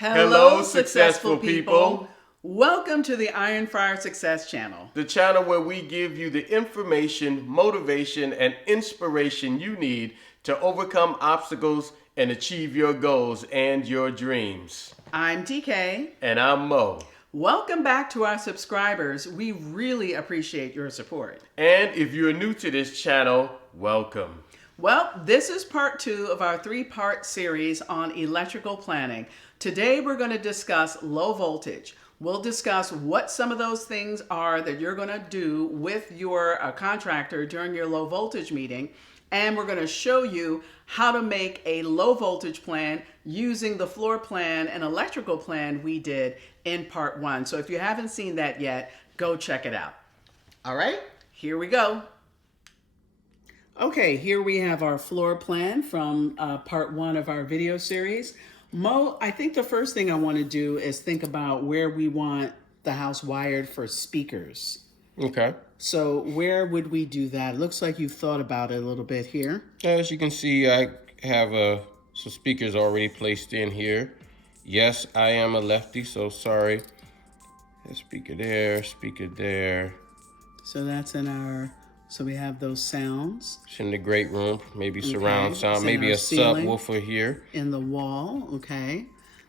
Hello, successful people. Welcome to the Iron Fire Success Channel. The channel where we give you the information, motivation, and inspiration you need to overcome obstacles and achieve your goals and your dreams. I'm TK. And I'm Mo. Welcome back to our subscribers. We really appreciate your support. And if you're new to this channel, welcome. Well, this is part 2 of our 3-part series on electrical planning. Today we're going to discuss low voltage. We'll discuss what some of those things are that you're going to do with your contractor during your low voltage meeting. And we're going to show you how to make a low voltage plan using the floor plan and electrical plan we did in part 1. So if you haven't seen that yet, go check it out. All right, here we go. Okay, here we have our floor plan from part 1 of our video series. Mo, I think the first thing I want to do is think about where we want the house wired for speakers. Okay. So where would we do that? It looks like you've thought about it a little bit here. As you can see, I have some speakers already placed in here. Yes, I am a lefty, so sorry. Speaker there, speaker there. So that's in our... So we have those sounds. It's in the great room, maybe surround sound, maybe a subwoofer here. In the wall, okay.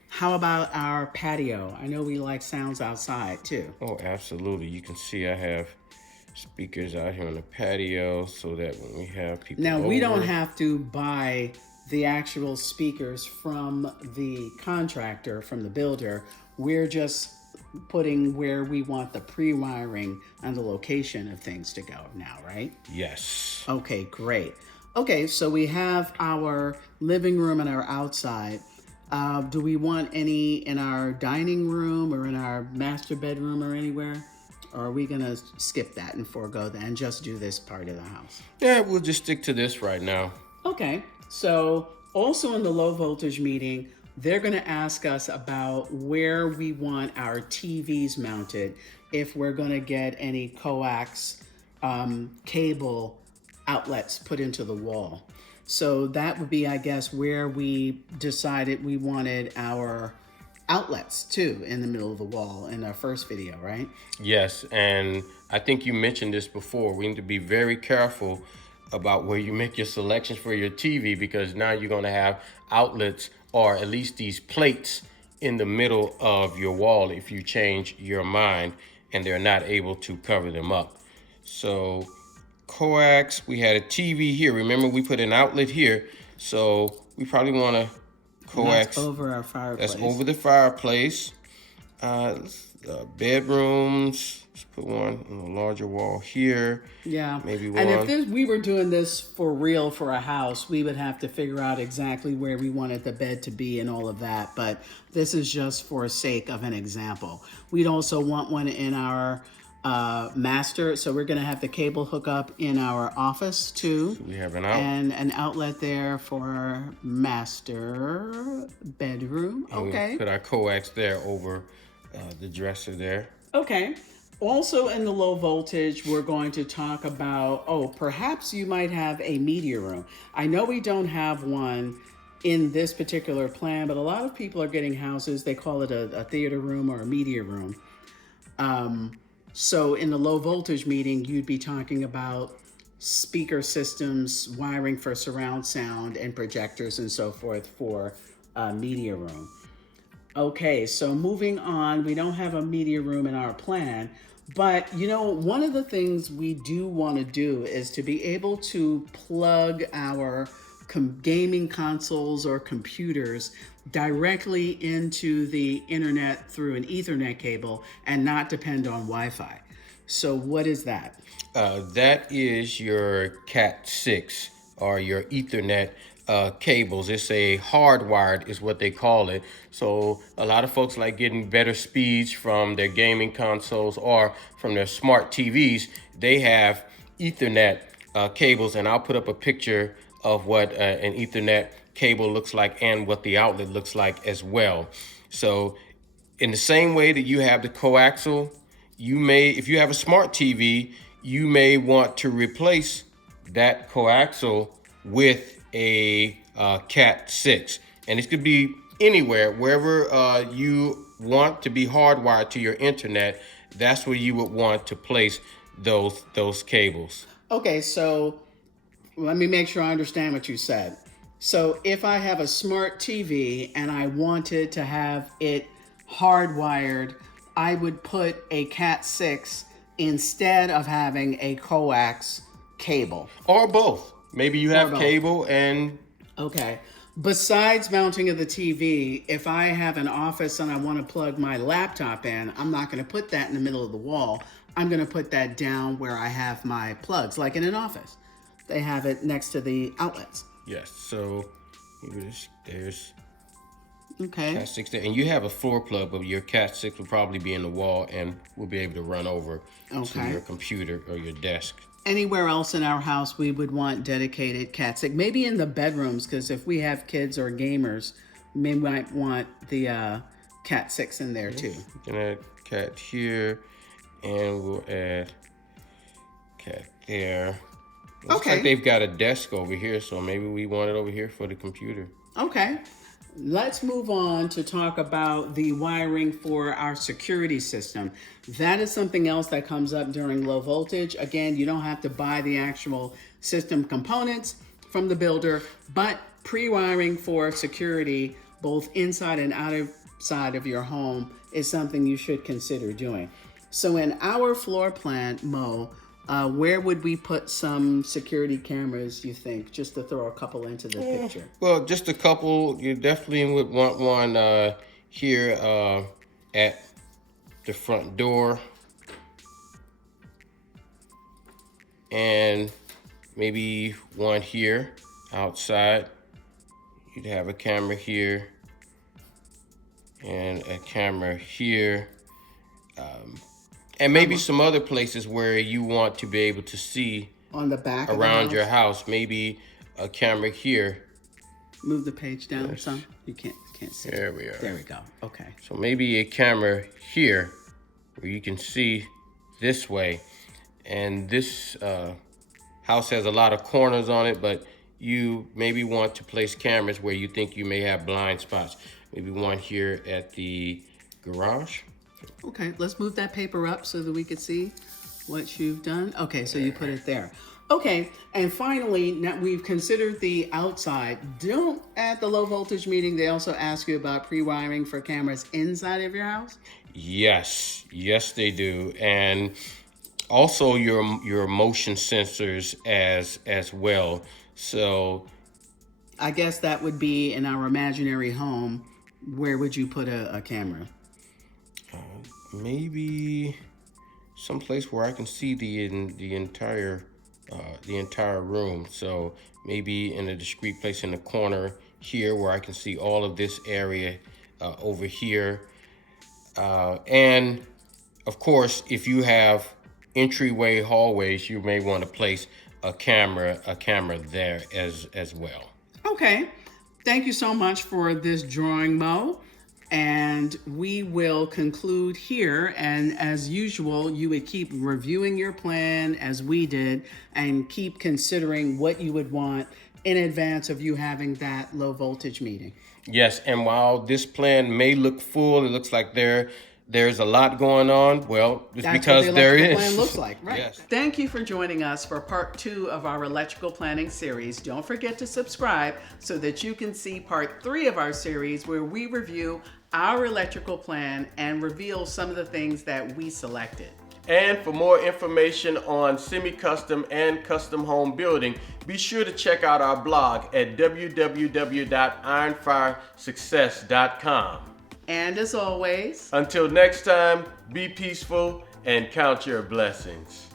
How about our patio? I know we like sounds outside too. Oh, absolutely. You can see I have speakers out here on the patio so that when we have people Now, over, we don't have to buy the actual speakers from the contractor, from the builder. We're just putting where we want the pre-wiring and the location of things to go now, right? Yes. Okay, great. Okay, so we have our living room and our outside. Do we want any in our dining room or in our master bedroom or anywhere? Or are we gonna skip that and forego that and just do this part of the house? Yeah, we'll just stick to this right now. Okay, so also in the low voltage meeting, they're going to ask us about where we want our TVs mounted, if we're going to get any coax cable outlets put into the wall. So that would be, I guess, where we decided we wanted our outlets too, in the middle of the wall in our first video, right? Yes, and I think you mentioned this before. We need to be very careful about where you make your selections for your TV, because now you're going to have outlets or at least these plates in the middle of your wall if you change your mind and they're not able to cover them up. So coax, we had a TV here. Remember, we put an outlet here, so we probably want to coax. That's over our fireplace. That's over the fireplace. Bedrooms. Let's put one on a larger wall here. Yeah. Maybe one. And if we were doing this for real for a house, we would have to figure out exactly where we wanted the bed to be and all of that. But this is just for sake of an example. We'd also want one in our master. So we're going to have the cable hookup in our office too. So we have an outlet. And an outlet there for our master bedroom. And okay. We put our coax there over the dresser there. Okay. Also in the low voltage, we're going to talk about, perhaps you might have a media room. I know we don't have one in this particular plan, but a lot of people are getting houses. They call it a theater room or a media room. So in the low voltage meeting, you'd be talking about speaker systems, wiring for surround sound and projectors and so forth for a media room. Okay, so moving on, we don't have a media room in our plan, but one of the things we do want to do is to be able to plug our gaming consoles or computers directly into the internet through an Ethernet cable and not depend on Wi-Fi. So what is that? That is your Cat 6 or your Ethernet cables. It's a hardwired is what they call it. So a lot of folks like getting better speeds from their gaming consoles or from their smart TVs. They have Ethernet cables, and I'll put up a picture of what an Ethernet cable looks like and what the outlet looks like as well. So in the same way that you have the coaxial, you may, if you have a smart TV, you may want to replace that coaxial with a Cat 6. And this could be anywhere, wherever you want to be hardwired to your internet, that's where you would want to place those cables. Okay, so let me make sure I understand what you said. So if I have a smart TV and I wanted to have it hardwired, I would put a Cat 6 instead of having a coax cable. Or both. Maybe you have both. cable and Okay. Besides mounting of the TV, if I have an office and I want to plug my laptop in, I'm not going to put that in the middle of the wall. I'm going to put that down where I have my plugs, like in an office. They have it next to the outlets. yes. So there's Okay. Cat 6 there, and you have a floor plug, but your Cat 6 will probably be in the wall and will be able to run over to Okay. your computer or your desk. Anywhere else in our house, we would want dedicated Cat 6. Maybe in the bedrooms, because if we have kids or gamers, we might want the Cat 6 in there too. We can add Cat here, and we'll add Cat there. Looks Okay. like they've got a desk over here, so maybe we want it over here for the computer. Okay. Let's move on to talk about the wiring for our security system. That is something else that comes up during low voltage. Again, you don't have to buy the actual system components from the builder, but pre-wiring for security, both inside and outside of your home, is something you should consider doing. So in our floor plan, Mo, where would we put some security cameras, you think, just to throw a couple into the picture? Well, just a couple. You definitely would want one here at the front door, and maybe one here outside. You'd have a camera here and a camera here. And maybe some other places where you want to be able to see On the back of the around house? your house. Maybe a camera here. Move the page down some. You can't see. There we are. There we go. Okay. So maybe a camera here where you can see this way. And this house has a lot of corners on it, but you maybe want to place cameras where you think you may have blind spots. Maybe one here at the garage. Okay, let's move that paper up so that we can see what you've done. Okay, so you put it there. Okay, and finally, now we've considered the outside. Don't, at the low voltage meeting, they also ask you about pre-wiring for cameras inside of your house? Yes, they do. And also your motion sensors as well. So I guess that would be in our imaginary home. Where would you put a camera? maybe someplace where I can see the entire room. So maybe in a discrete place in the corner here where I can see all of this area over here. And of course, if you have entryway hallways, you may want to place a camera there as well. Okay. Thank you so much for this drawing, Mo. And we will conclude here. And as usual, you would keep reviewing your plan as we did and keep considering what you would want in advance of you having that low voltage meeting. Yes, and while this plan may look full, it looks like there's a lot going on. Well, it's That's because what the there electrical is. plan looks like, right? Yes. Thank you for joining us for part 2 of our electrical planning series. Don't forget to subscribe so that you can see part 3 of our series where we review our electrical plan and reveal some of the things that we selected. And for more information on semi-custom and custom home building, be sure to check out our blog at www.ironfiresuccess.com. And as always, Until next time, be peaceful and count your blessings.